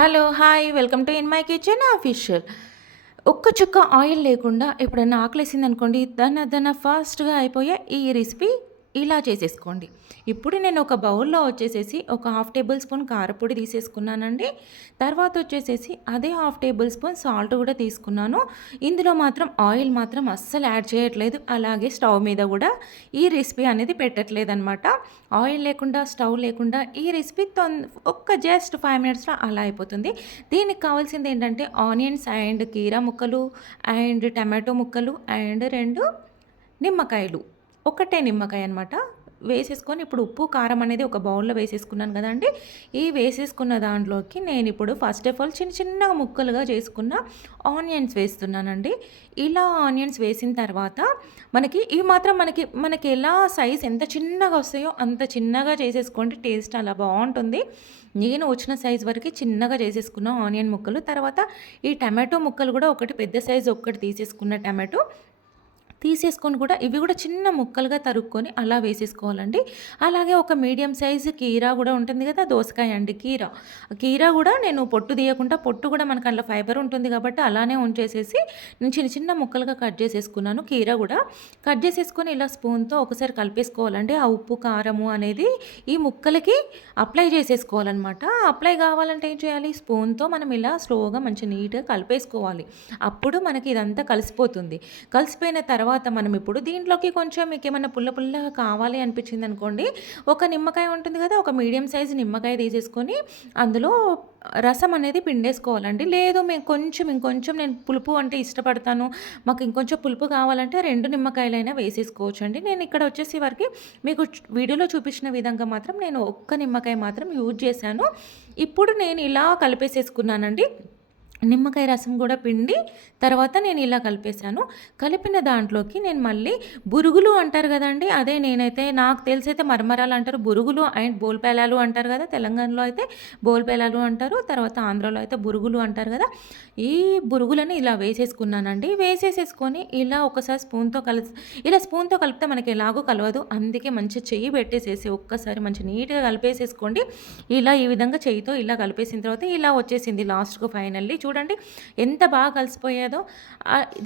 Hello hi welcome to in my kitchen official. ఒక్క చుక్క oil లేకుండా ఎప్పుడైనా ఆకలేసింది అనుకోండి దన దన ఫాస్ట్గా అయిపోయే ఈ రెసిపీ ఇలా చేసేసుకోండి. ఇప్పుడు నేను ఒక బౌల్లో వచ్చేసేసి ఒక హాఫ్ టేబుల్ స్పూన్ కారపొడి తీసేసుకున్నానండి. తర్వాత వచ్చేసేసి అదే హాఫ్ టేబుల్ స్పూన్ సాల్ట్ కూడా తీసుకున్నాను. ఇందులో మాత్రం ఆయిల్ మాత్రం అస్సలు యాడ్ చేయట్లేదు. అలాగే స్టవ్ మీద కూడా ఈ రెసిపీ అనేది పెట్టట్లేదు అనమాట ఆయిల్ లేకుండా స్టవ్ లేకుండా ఈ రెసిపీ తొం ఒక్క జస్ట్ ఫైవ్ మినిట్స్లో అలా అయిపోతుంది. దీనికి కావాల్సింది ఏంటంటే ఆనియన్స్ అండ్ కీరా ముక్కలు అండ్ టమాటో ముక్కలు అండ్ రెండు నిమ్మకాయలు. ఒకటే నిమ్మకాయ అనమాట వేసేసుకొని ఇప్పుడు ఉప్పు కారం అనేది ఒక బౌల్లో వేసేసుకున్నాను కదండి ఈ వేసేసుకున్న దాంట్లోకి నేను ఇప్పుడు ఫస్ట్ ఆఫ్ ఆల్ చిన్న చిన్న ముక్కలుగా చేసుకున్న ఆనియన్స్ వేస్తున్నానండి. ఇలా ఆనియన్స్ వేసిన తర్వాత మనకి ఇవి మాత్రం మనకి మనకి ఎలా సైజ్ ఎంత చిన్నగా వస్తాయో అంత చిన్నగా చేసేసుకోండి. టేస్ట్ అలా బాగుంటుంది. నేను వచ్చిన సైజ్ వరకు చిన్నగా చేసేసుకున్న ఆనియన్ ముక్కలు. తర్వాత ఈ టమాటో ముక్కలు కూడా ఒకటి పెద్ద సైజు ఒక్కటి తీసేసుకున్న టమాటో. తీసేసుకొని కూడా ఇవి కూడా చిన్న ముక్కలుగా తరుక్కొని అలా వేసేసుకోవాలండి. అలాగే ఒక మీడియం సైజు కీరా కూడా ఉంటుంది కదా దోసకాయ అండి కీరా. కీరా కూడా నేను పొట్టు తీయకుండా పొట్టు కూడా మనకు అందులో ఫైబర్ ఉంటుంది కాబట్టి అలానే ఉంచేసేసి నేను చిన్న చిన్న ముక్కలుగా కట్ చేసేసుకున్నాను కీరా కూడా. కట్ చేసేసుకొని ఇలా స్పూన్తో ఒకసారి కలిపేసుకోవాలండి. ఆ ఉప్పు కారము అనేది ఈ ముక్కలకి అప్లై చేసేసుకోవాలన్నమాట. అప్లై కావాలంటే ఏం చేయాలి? స్పూన్తో మనం ఇలా స్లోగా మంచి నీట్గా కలిపేసుకోవాలి. అప్పుడు మనకి ఇదంతా కలిసిపోతుంది. కలిసిపోయిన తర్వాత తర్వాత మనం ఇప్పుడు దీంట్లోకి కొంచెం మీకు ఏమైనా పుల్ల పుల్లగా కావాలి అనిపించింది అనుకోండి ఒక నిమ్మకాయ ఉంటుంది కదా ఒక మీడియం సైజు నిమ్మకాయ తీసేసుకొని అందులో రసం అనేది పిండేసుకోవాలండి. లేదు మేము కొంచెం ఇంకొంచెం నేను పులుపు అంటే ఇష్టపడతాను. మాకు ఇంకొంచెం పులుపు కావాలంటే రెండు నిమ్మకాయలైనా వేసేసుకోవచ్చు అండి నేను ఇక్కడ వచ్చేసి వరకు మీకు వీడియోలో చూపించిన విధంగా మాత్రం నేను ఒక్క నిమ్మకాయ మాత్రం యూజ్ చేశాను. ఇప్పుడు నేను ఇలా కలిపేసేసుకున్నానండి. నిమ్మకాయ రసం కూడా పిండి తర్వాత నేను ఇలా కలిపేశాను. కలిపిన దాంట్లోకి నేను మళ్ళీ బురుగులు అంటారు కదండి అదే నేనైతే నాకు తెలిసైతే మరమరాలు అంటారు బురుగులు అండ్ బోల్పేలాలు అంటారు కదా తెలంగాణలో అయితే బోల్పేలాలు అంటారు తర్వాత ఆంధ్రలో అయితే బురుగులు అంటారు కదా ఈ బురుగులని ఇలా వేసేసుకున్నానండి. వేసేసేసుకొని ఇలా ఒకసారి స్పూన్తో కలిసి ఇలా స్పూన్తో కలిపితే మనకి ఎలాగో కలవదు. అందుకే మంచి చెయ్యి పెట్టేసేసి ఒక్కసారి మంచి నీట్గా కలిపేసేసుకోండి. ఇలా ఈ విధంగా చెయ్యితో ఇలా కలిపేసిన తర్వాత ఇలా వచ్చేసింది లాస్ట్కు ఫైనల్లీ. చూడండి ఎంత బాగా కలిసిపోయేదో.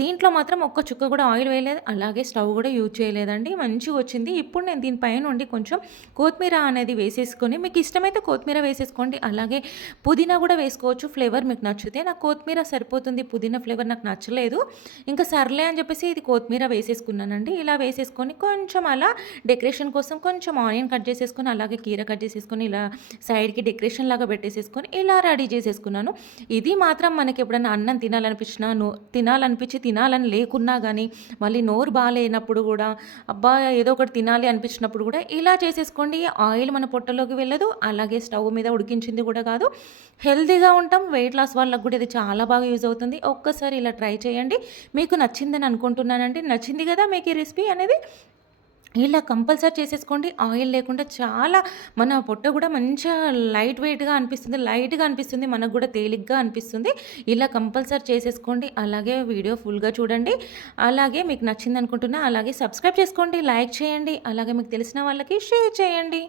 దీంట్లో మాత్రం ఒక్క చుక్క కూడా ఆయిల్ వేయలేదు అలాగే స్టవ్ కూడా యూజ్ చేయలేదండి మంచిగా వచ్చింది. ఇప్పుడు నేను దీనిపైన ఉండి కొంచెం కొత్తిమీర అనేది వేసేసుకొని మీకు ఇష్టమైతే కొత్తిమీర వేసేసుకోండి అలాగే పుదీనా కూడా వేసుకోవచ్చు. ఫ్లేవర్ మీకు నచ్చితే నాకు కొత్తిమీర సరిపోతుంది పుదీనా ఫ్లేవర్ నాకు నచ్చలేదు ఇంకా సర్లే అని చెప్పేసి ఇది కొత్తిమీర వేసేసుకున్నానండి. ఇలా వేసేసుకొని కొంచెం అలా డెకరేషన్ కోసం కొంచెం ఆనియన్ కట్ చేసేసుకొని అలాగే కీర కట్ చేసేసుకొని ఇలా సైడ్కి డెకరేషన్ లాగా పెట్టేసేసుకొని ఇలా రెడీ చేసేసుకున్నాను. ఇది మాత్రం మనకి ఎప్పుడైనా అన్నం తినాలనిపించినా నో తినాలనిపించి తినాలని లేకున్నా కానీ మళ్ళీ నోరు బాగాలేనప్పుడు కూడా అబ్బా ఏదో ఒకటి తినాలి అనిపించినప్పుడు కూడా ఇలా చేసేసుకోండి. ఆయిల్ మన పొట్టలోకి వెళ్ళదు అలాగే స్టవ్ మీద ఉడికించింది కూడా కాదు. హెల్తీగా ఉంటాం వెయిట్ లాస్ వాళ్ళకి కూడా ఇది చాలా బాగా యూజ్ అవుతుంది. ఒక్కసారి ఇలా ట్రై చేయండి. మీకు నచ్చిందని అనుకుంటున్నానండి. నచ్చింది కదా మీకు ఈ రెసిపీ అనేది? ఇలా కంపల్సరీ చేసేసుకోండి. ఆయిల్ లేకుండా చాలా మన పొట్ట కూడా మంచిగా లైట్ వెయిట్గా అనిపిస్తుంది. లైట్గా అనిపిస్తుంది. మనకు కూడా తేలిగ్గా అనిపిస్తుంది. ఇలా కంపల్సరీ చేసేసుకోండి. అలాగే వీడియో ఫుల్గా చూడండి. అలాగే మీకు నచ్చింది అనుకుంటున్నా అలాగే సబ్స్క్రైబ్ చేసుకోండి. లైక్ చేయండి. అలాగే మీకు తెలిసిన వాళ్ళకి షేర్ చేయండి.